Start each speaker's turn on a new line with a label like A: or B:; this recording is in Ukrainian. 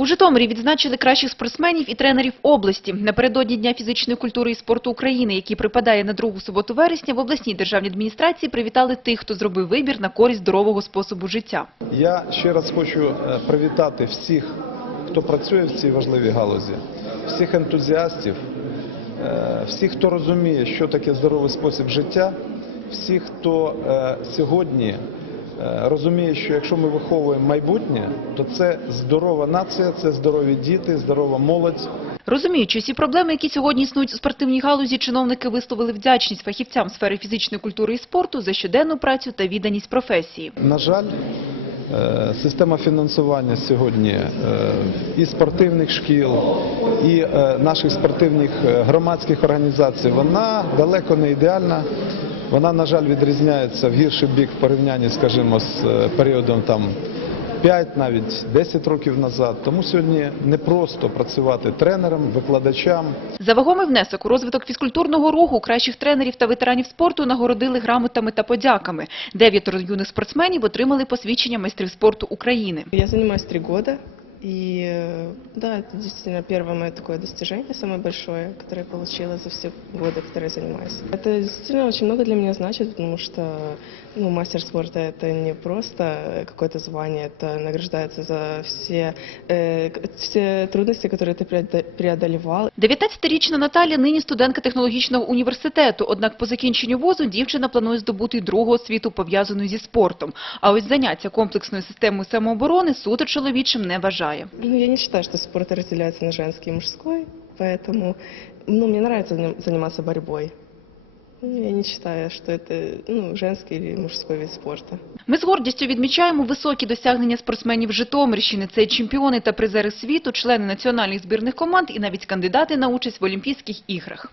A: У Житомирі відзначили кращих спортсменів і тренерів області. Напередодні Дня фізичної культури і спорту України, який припадає на другу суботу вересня, в обласній державній адміністрації привітали тих, хто зробив вибір на користь здорового способу життя.
B: Я ще раз хочу е, привітати всіх, хто працює в цій важливій галузі, всіх ентузіастів, е, всіх, хто розуміє, що таке здоровий спосіб життя, всіх, хто е, сьогодні розуміє, що якщо ми виховуємо майбутнє, то це здорова нація, це здорові діти, здорова молодь.
A: Розуміючи всі проблеми, які сьогодні існують у спортивній галузі, чиновники висловили вдячність фахівцям сфери фізичної культури і спорту за щоденну працю та відданість професії.
B: На жаль, е, система фінансування сьогодні е, і спортивних шкіл, і е, наших спортивних е, громадських організацій, вона далеко не ідеальна. Вона, на жаль, відрізняється в гірший бік в порівнянні, скажімо, з е, періодом там 5, навіть 10 років назад. Тому сьогодні не просто працювати тренером, викладачам,
A: За вагомий внесок у розвиток фізкультурного руху кращих тренерів та ветеранів спорту нагородили грамотами та подяками. Дев'ятеро юних спортсменів отримали посвідчення майстрів спорту України.
C: Я занимаюсь три года, и э, да, это действительно первое мое такое достижение, самое большое, которое я получила за все годы, которые я занимаюсь. Это действительно очень много для меня значит, потому что ну, мастер спорта это не просто какое-то звание, это награждается за все, э, к- все трудности, которые ты преодо- преодолевал.
A: 19-річна Наталя нині студентка технологічного університету, однак по закінченню вузу дівчина планує здобути й другу освіту, пов'язану зі спортом. А ось заняття комплексною системою самооборони суто чоловічим не вважає.
C: Ну, я не считаю, что спорт разделяется на женский и мужской, поэтому ну, мне нравится заним- заниматься борьбой. Ну, Я не считаю, что это ну, женский или мужской вид спорта.
A: Ми з гордістю відмічаємо високі досягнення спортсменів Житомирщини. Це чемпіони та призери світу, члени національних збірних команд і навіть кандидати на участь в Олімпійських іграх.